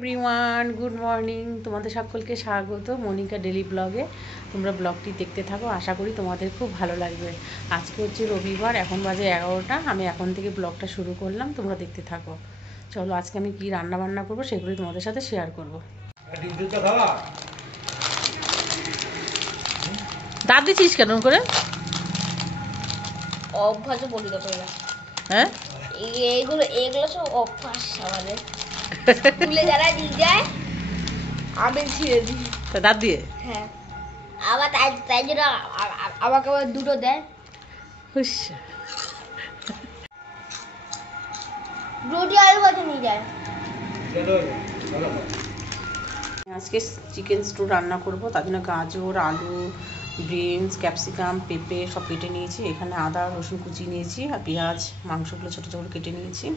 Everyone, good morning. তোমাদের সকলকে স্বাগত মনিকা ডেলি ব্লগে। তোমরা ব্লগটি দেখতে থাকো, আশা করি তোমাদের খুব ভালো লাগবে। আজকে হচ্ছে রবিবার, এখন বাজে 11টা। আমি এখন থেকে ব্লগটা শুরু করলাম, তোমরা দেখতে থাকো। চলো, আজকে আমি কি রান্না বান্না করবো সেগুলি তোমাদের সাথে শেয়ার করবো। দাঁত দিচ্ছিস কেন করে? অভ্যাস বলি তো তোরা। হ্যাঁ, এইগুলো সব অভ্যাস আমাদের। স্কুলে যারা নিয়ে যায় আমি ছিঁড়ে দিই। তা দাঁত দিয়ে? হ্যাঁ, আবার তাই তাই জন্য আমাকে আবার দুটো দেয়। হুস, রুটি আলু ভাজা নিয়ে যায়। আজকে চিকেন স্টু রান্না করব, তার জন্য গাজর, আলু, বিনস, ক্যাপসিকাম, পেঁপে সব কেটে নিয়েছি। এখানে আদা রসুন কুচি নিয়েছি, আর পেঁয়াজ, মাংসগুলো ছোটো ছোটো কেটে নিয়েছি।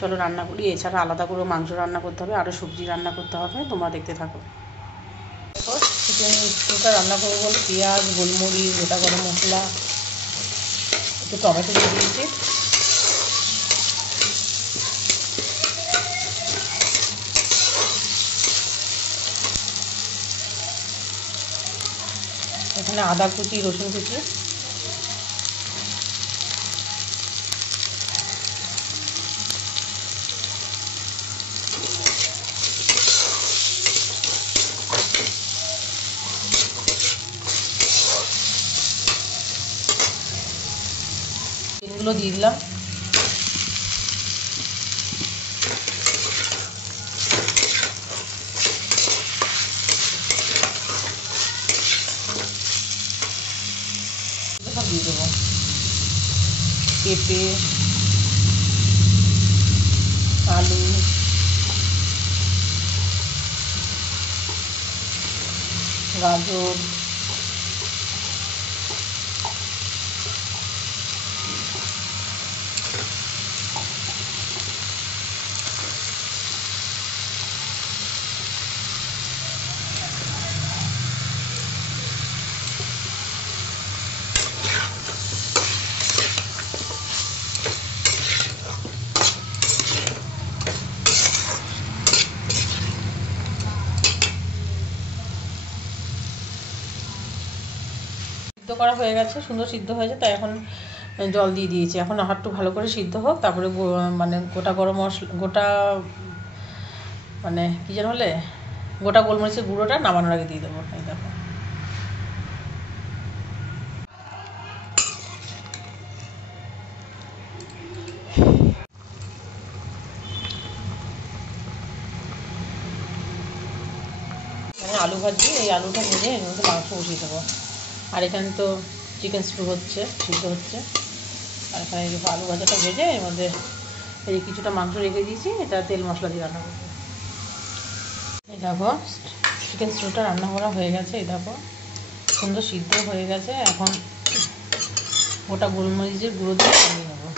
চলো রান্না করি। এছাড়া আলাদা করে মাংস রান্না করতে হবে, আরও সবজি রান্না করতে হবে, তোমরা দেখতে থাকো। চিকেন স্টুটা রান্না করবো বলে পেঁয়াজ, গোলমরিচ, গোটা গরম মশলা, একটু টমেটো দিয়ে দিয়েছি। এখানে আদা কুচি, রসুন কুচি, এগুলো দিয়ে দিলাম। সব দিয়ে দেবো, পেঁপে, আলু, গাজর, সিদ্ধ করা হয়ে গেছে, সুন্দর সিদ্ধ হয়েছে। তাই এখন জল দিয়ে দিয়েছি। এখন আহারটু ভালো করে সিদ্ধ হোক, তারপরে মানে গোটা গরম মশলা, গোটা মানে কী যেন হলে গোটা গোলমরিচের গুঁড়োটা নামানোর আগে দিয়ে দেবো। এই দেখো, আলু ভাজি, এই আলুটা ভেজে এর মধ্যে মাংস বসিয়ে দেবো। আর এখানে তো চিকেন স্টু হচ্ছে, সিদ্ধ হচ্ছে। আর এখানে এই আলু ভাজাটা ভেজে এর মধ্যে এই কিছুটা মাংস রেখে দিয়েছি, এটা তেল মশলা দিয়ে রান্না করবো। এই দেখো, চিকেন স্টুটা রান্না করা হয়ে গেছে। এই দেখো, সুন্দর সিদ্ধ হয়ে গেছে। এখন গোটা গোলমরিচের গুঁড়ো দিয়ে নামিয়ে নেবো।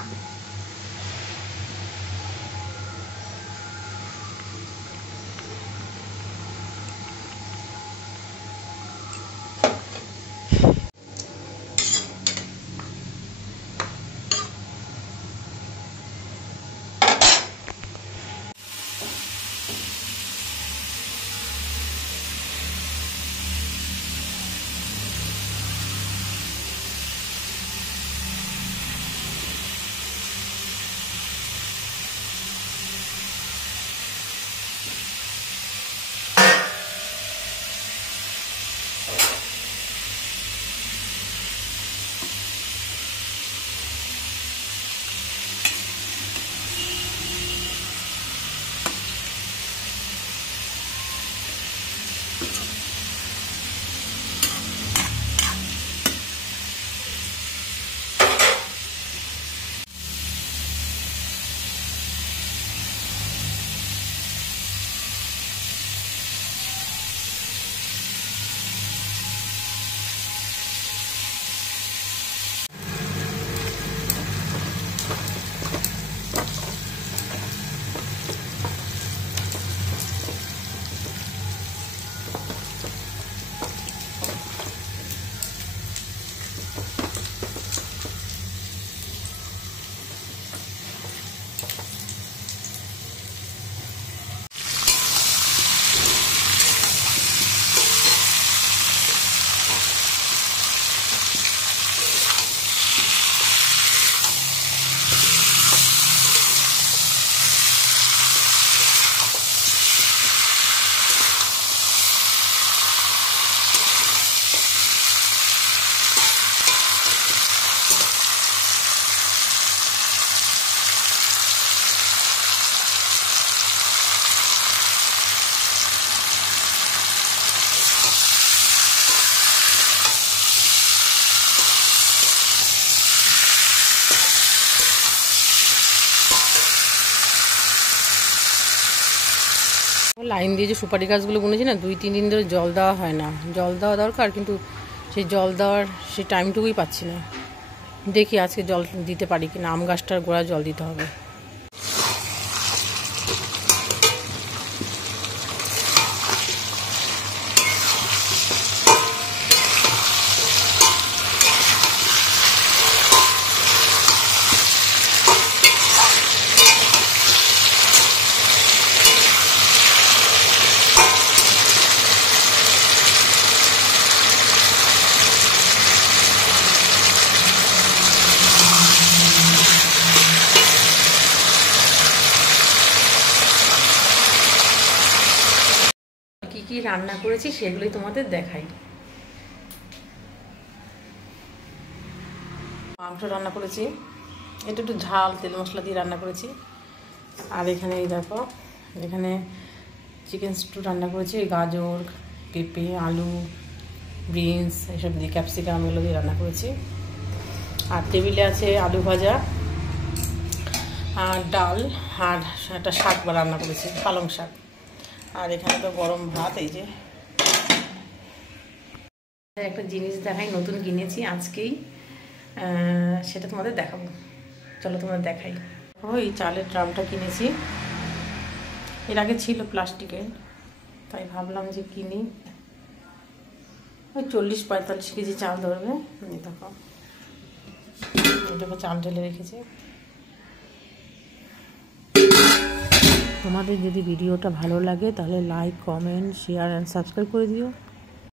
লাইন দিয়ে যে সুপারি গাছগুলো বুনেছি না, 2-3 দিন ধরে জল দেওয়া হয় না। জল দেওয়া দরকার, কিন্তু সেই জল দেওয়ার সেই টাইমটুকুই পাচ্ছি না। দেখি আজকে জল দিতে পারি কিনা। আম গাছটার গোড়ায় জল দিতে হবে। কি রান্না করেছি সেগুলোই তোমাদের দেখাই। মাংস রান্না করেছি, এটা একটু ঝাল তেল মশলা দিয়ে রান্না করেছি। আর এখানে এই দেখো, এখানে চিকেন স্টু রান্না করেছি। গাজর, পেঁপে, আলু, বিনস এসব দিয়ে, ক্যাপসিকাম এগুলো দিয়ে রান্না করেছি। আর টেবিলে আছে আলু ভাজা আর ডাল, আর একটা শাক রান্না করেছি, পালং শাক। আর এখানে তো গরম ভাত। এই যে একটা জিনিস দেখাই, নতুন কিনেছি আজকেই, সেটা তোমাদের দেখাবো। চলো তোমাদের দেখাই। এই চালের ড্রামটা কিনেছি, এর আগে ছিল প্লাস্টিকের, তাই ভাবলাম যে কিনি। ওই 40-45 কেজি চাল ধরবে। দেখো এটাকে চাল ঢেলে রেখেছি। তোমাদের যদি ভিডিওটা ভালো লাগে তাহলে like, comment, share and subscribe করে দিও।